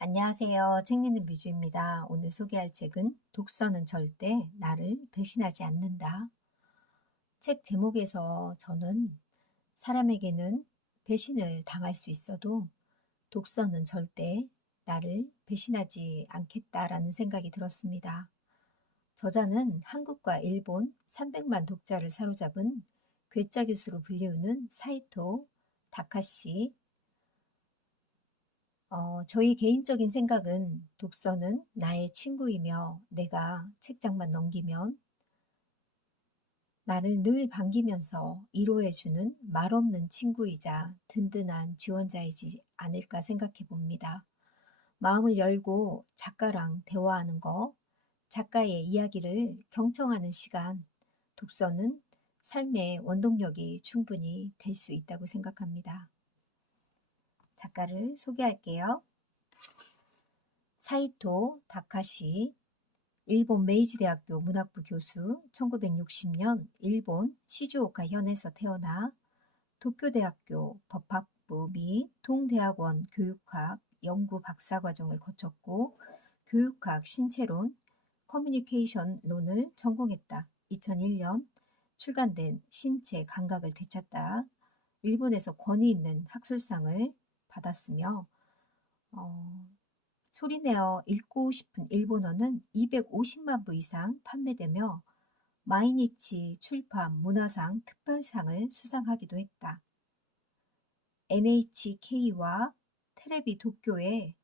안녕하세요. 책 읽는 뮤즈입니다. 오늘 소개할 책은 독서는 절대 나를 배신하지 않는다. 책 제목에서 저는 사람에게는 배신을 당할 수 있어도 독서는 절대 나를 배신하지 않겠다라는 생각이 들었습니다. 저자는 한국과 일본 300만 독자를 사로잡은 괴짜 교수로 불리우는 사이토 다카시. 저희 개인적인 생각은 독서는 나의 친구이며 내가 책장만 넘기면 나를 늘 반기면서 위로해주는 말없는 친구이자 든든한 지원자이지 않을까 생각해 봅니다. 마음을 열고 작가랑 대화하는 거, 작가의 이야기를 경청하는 시간, 독서는 삶의 원동력이 충분히 될 수 있다고 생각합니다. 작가를 소개할게요. 사이토 다카시, 일본 메이지 대학교 문학부 교수, 1960년 일본 시즈오카 현에서 태어나 도쿄대학교 법학부 및 동대학원 교육학 연구 박사과정을 거쳤고 교육학 신체론, 커뮤니케이션론을 전공했다. 2001년 출간된 신체 감각을 되찾다. 일본에서 권위 있는 학술상을 받았으며 소리내어 읽고 싶은 일본어는 250만 부 이상 판매되며 마이니치 출판 문화상 특별상을 수상하기도 했다. NHK와 테레비 도쿄에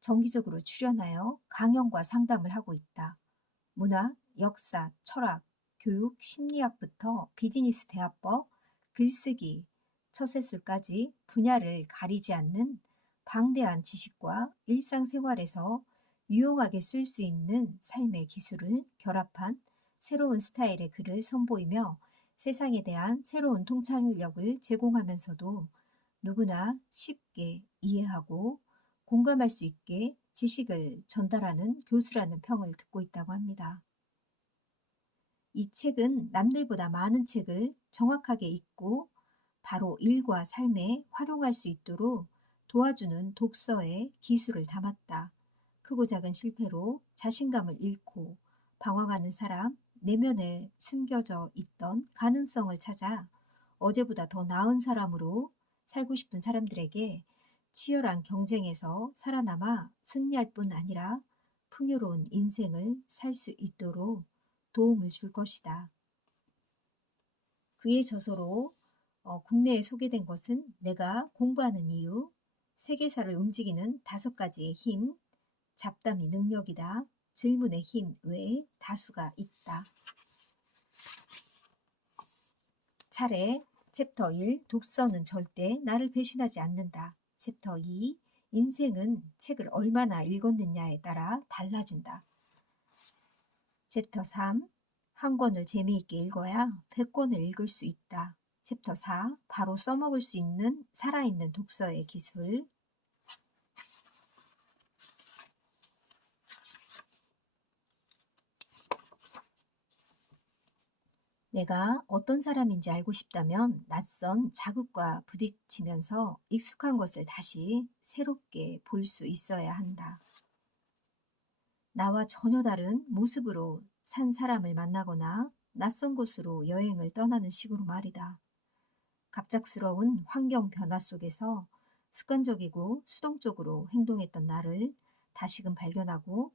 정기적으로 출연하여 강연과 상담을 하고 있다. 문학, 역사, 철학, 교육, 심리학부터 비즈니스 대화법, 글쓰기, 처세술까지 분야를 가리지 않는 방대한 지식과 일상생활에서 유용하게 쓸 수 있는 삶의 기술을 결합한 새로운 스타일의 글을 선보이며 세상에 대한 새로운 통찰력을 제공하면서도 누구나 쉽게 이해하고 공감할 수 있게 지식을 전달하는 교수라는 평을 듣고 있다고 합니다. 이 책은 남들보다 많은 책을 정확하게 읽고 바로 일과 삶에 활용할 수 있도록 도와주는 독서의 기술을 담았다. 크고 작은 실패로 자신감을 잃고 방황하는 사람, 내면에 숨겨져 있던 가능성을 찾아 어제보다 더 나은 사람으로 살고 싶은 사람들에게 치열한 경쟁에서 살아남아 승리할 뿐 아니라 풍요로운 인생을 살 수 있도록 도움을 줄 것이다. 그의 저서로 국내에 소개된 것은 내가 공부하는 이유, 세계사를 움직이는 5가지의 힘, 잡담이 능력이다, 질문의 힘 외에 다수가 있다. 차례 챕터 1 독서는 절대 나를 배신하지 않는다. 챕터 2 인생은 책을 얼마나 읽었느냐에 따라 달라진다. 챕터 3 한 권을 재미있게 읽어야 100권을 읽을 수 있다. 챕터 4 바로 써먹을 수 있는 살아있는 독서의 기술. 내가 어떤 사람인지 알고 싶다면 낯선 자극과 부딪히면서 익숙한 것을 다시 새롭게 볼 수 있어야 한다. 나와 전혀 다른 모습으로 산 사람을 만나거나 낯선 곳으로 여행을 떠나는 식으로 말이다. 갑작스러운 환경 변화 속에서 습관적이고 수동적으로 행동했던 나를 다시금 발견하고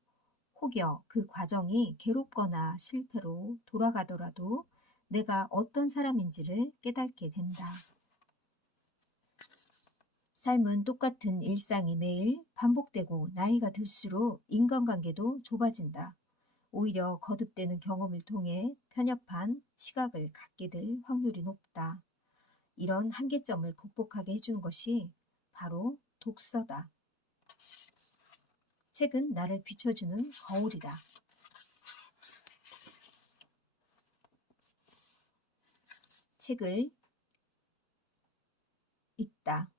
혹여 그 과정이 괴롭거나 실패로 돌아가더라도 내가 어떤 사람인지를 깨닫게 된다. 삶은 똑같은 일상이 매일 반복되고 나이가 들수록 인간관계도 좁아진다. 오히려 거듭되는 경험을 통해 편협한 시각을 갖게 될 확률이 높다. 이런 한계점을 극복하게 해주는 것이 바로 독서다. 책은 나를 비춰주는 거울이다. 책을 읽다.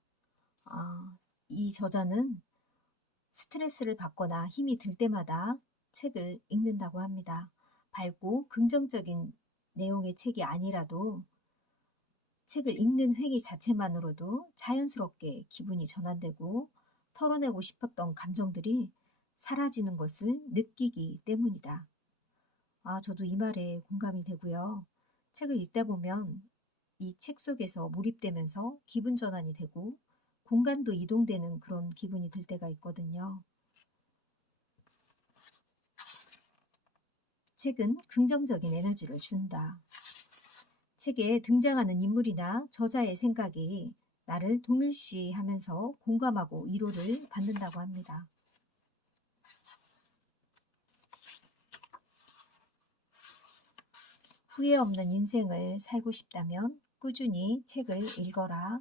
이 저자는 스트레스를 받거나 힘이 들 때마다 책을 읽는다고 합니다. 밝고 긍정적인 내용의 책이 아니라도 책을 읽는 행위 자체만으로도 자연스럽게 기분이 전환되고 털어내고 싶었던 감정들이 사라지는 것을 느끼기 때문이다. 저도 이 말에 공감이 되고요. 책을 읽다 보면 이 책 속에서 몰입되면서 기분 전환이 되고 공간도 이동되는 그런 기분이 들 때가 있거든요. 책은 긍정적인 에너지를 준다. 책에 등장하는 인물이나 저자의 생각이 나를 동일시하면서 공감하고 위로를 받는다고 합니다. 후회 없는 인생을 살고 싶다면 꾸준히 책을 읽어라.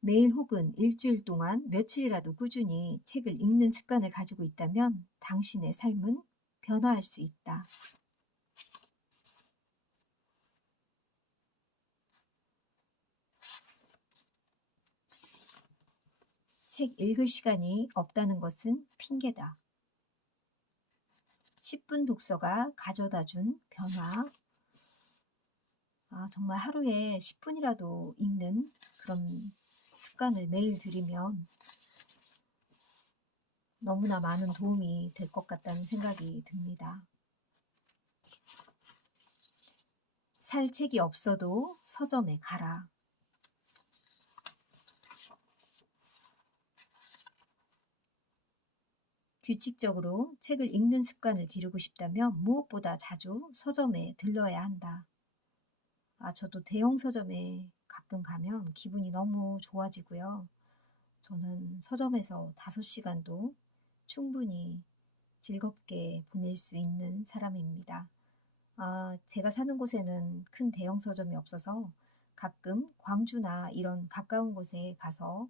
매일 혹은 일주일 동안 며칠이라도 꾸준히 책을 읽는 습관을 가지고 있다면 당신의 삶은 변화할 수 있다. 책 읽을 시간이 없다는 것은 핑계다. 10분 독서가 가져다 준 변화. 정말 하루에 10분이라도 읽는 그런 습관을 매일 들이면 너무나 많은 도움이 될 것 같다는 생각이 듭니다. 살 책이 없어도 서점에 가라. 규칙적으로 책을 읽는 습관을 기르고 싶다면 무엇보다 자주 서점에 들러야 한다. 저도 대형 서점에 가끔 가면 기분이 너무 좋아지고요. 저는 서점에서 5시간도 충분히 즐겁게 보낼 수 있는 사람입니다. 제가 사는 곳에는 큰 대형 서점이 없어서 가끔 광주나 이런 가까운 곳에 가서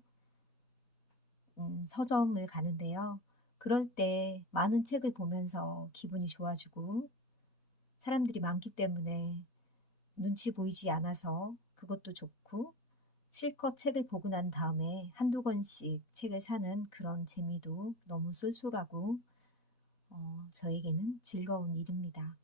서점을 가는데요. 그럴 때 많은 책을 보면서 기분이 좋아지고 사람들이 많기 때문에 눈치 보이지 않아서 그것도 좋고 실컷 책을 보고 난 다음에 한두 권씩 책을 사는 그런 재미도 너무 쏠쏠하고 저에게는 즐거운 일입니다.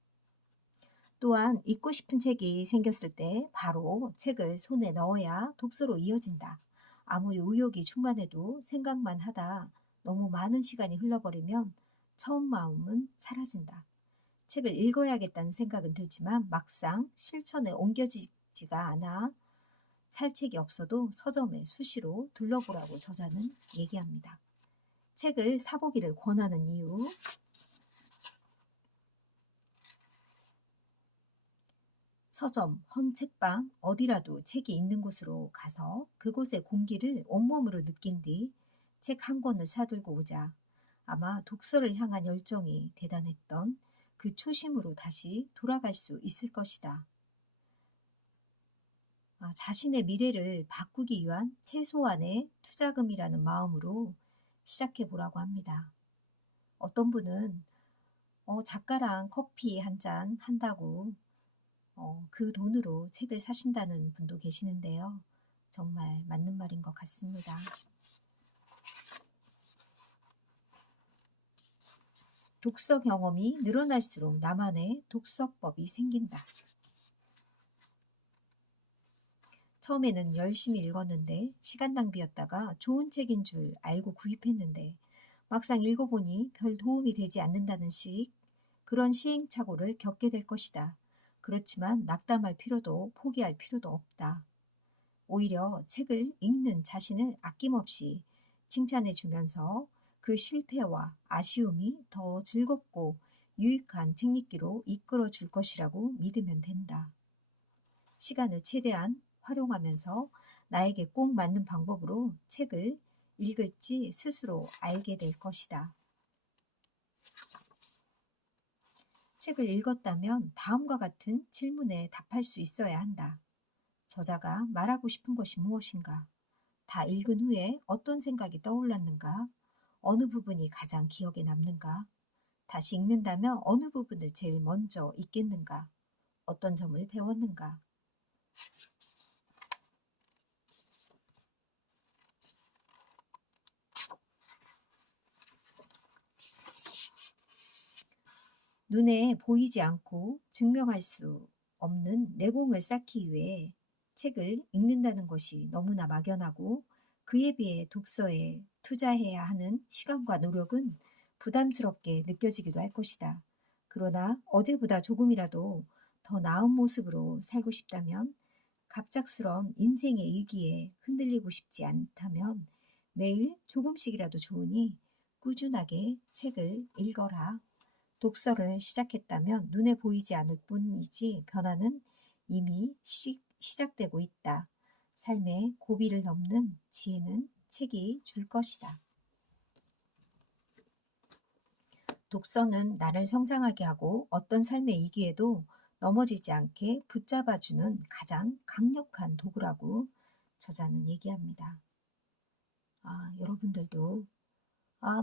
또한 읽고 싶은 책이 생겼을 때 바로 책을 손에 넣어야 독서로 이어진다. 아무리 의욕이 충만해도 생각만 하다 너무 많은 시간이 흘러버리면 처음 마음은 사라진다. 책을 읽어야겠다는 생각은 들지만 막상 실천에 옮겨지지가 않아 살 책이 없어도 서점에 수시로 둘러보라고 저자는 얘기합니다. 책을 사보기를 권하는 이유. 서점, 헌책방, 어디라도 책이 있는 곳으로 가서 그곳의 공기를 온몸으로 느낀 뒤 책 한 권을 사들고 오자 아마 독서를 향한 열정이 대단했던 그 초심으로 다시 돌아갈 수 있을 것이다. 자신의 미래를 바꾸기 위한 최소한의 투자금이라는 마음으로 시작해 보라고 합니다. 어떤 분은 작가랑 커피 한 잔 한다고 그 돈으로 책을 사신다는 분도 계시는데요. 정말 맞는 말인 것 같습니다. 독서 경험이 늘어날수록 나만의 독서법이 생긴다. 처음에는 열심히 읽었는데 시간 낭비였다가 좋은 책인 줄 알고 구입했는데 막상 읽어보니 별 도움이 되지 않는다는 그런 시행착오를 겪게 될 것이다. 그렇지만 낙담할 필요도 포기할 필요도 없다. 오히려 책을 읽는 자신을 아낌없이 칭찬해 주면서 그 실패와 아쉬움이 더 즐겁고 유익한 책 읽기로 이끌어 줄 것이라고 믿으면 된다. 시간을 최대한 활용하면서 나에게 꼭 맞는 방법으로 책을 읽을지 스스로 알게 될 것이다. 책을 읽었다면 다음과 같은 질문에 답할 수 있어야 한다. 저자가 말하고 싶은 것이 무엇인가? 다 읽은 후에 어떤 생각이 떠올랐는가? 어느 부분이 가장 기억에 남는가? 다시 읽는다면 어느 부분을 제일 먼저 읽겠는가? 어떤 점을 배웠는가? 눈에 보이지 않고 증명할 수 없는 내공을 쌓기 위해 책을 읽는다는 것이 너무나 막연하고 그에 비해 독서에 투자해야 하는 시간과 노력은 부담스럽게 느껴지기도 할 것이다. 그러나 어제보다 조금이라도 더 나은 모습으로 살고 싶다면, 갑작스러운 인생의 일기에 흔들리고 싶지 않다면 매일 조금씩이라도 좋으니 꾸준하게 책을 읽어라. 독서를 시작했다면 눈에 보이지 않을 뿐이지 변화는 이미 시작되고 있다. 삶의 고비를 넘는 지혜는 책이 줄 것이다. 독서는 나를 성장하게 하고 어떤 삶의 위기에도 넘어지지 않게 붙잡아주는 가장 강력한 도구라고 저자는 얘기합니다. 여러분들도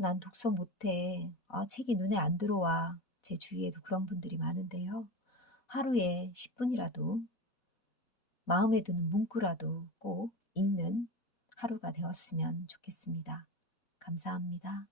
난 독서 못해. 책이 눈에 안 들어와. 제 주위에도 그런 분들이 많은데요. 하루에 10분이라도 마음에 드는 문구라도 꼭 읽는 하루가 되었으면 좋겠습니다. 감사합니다.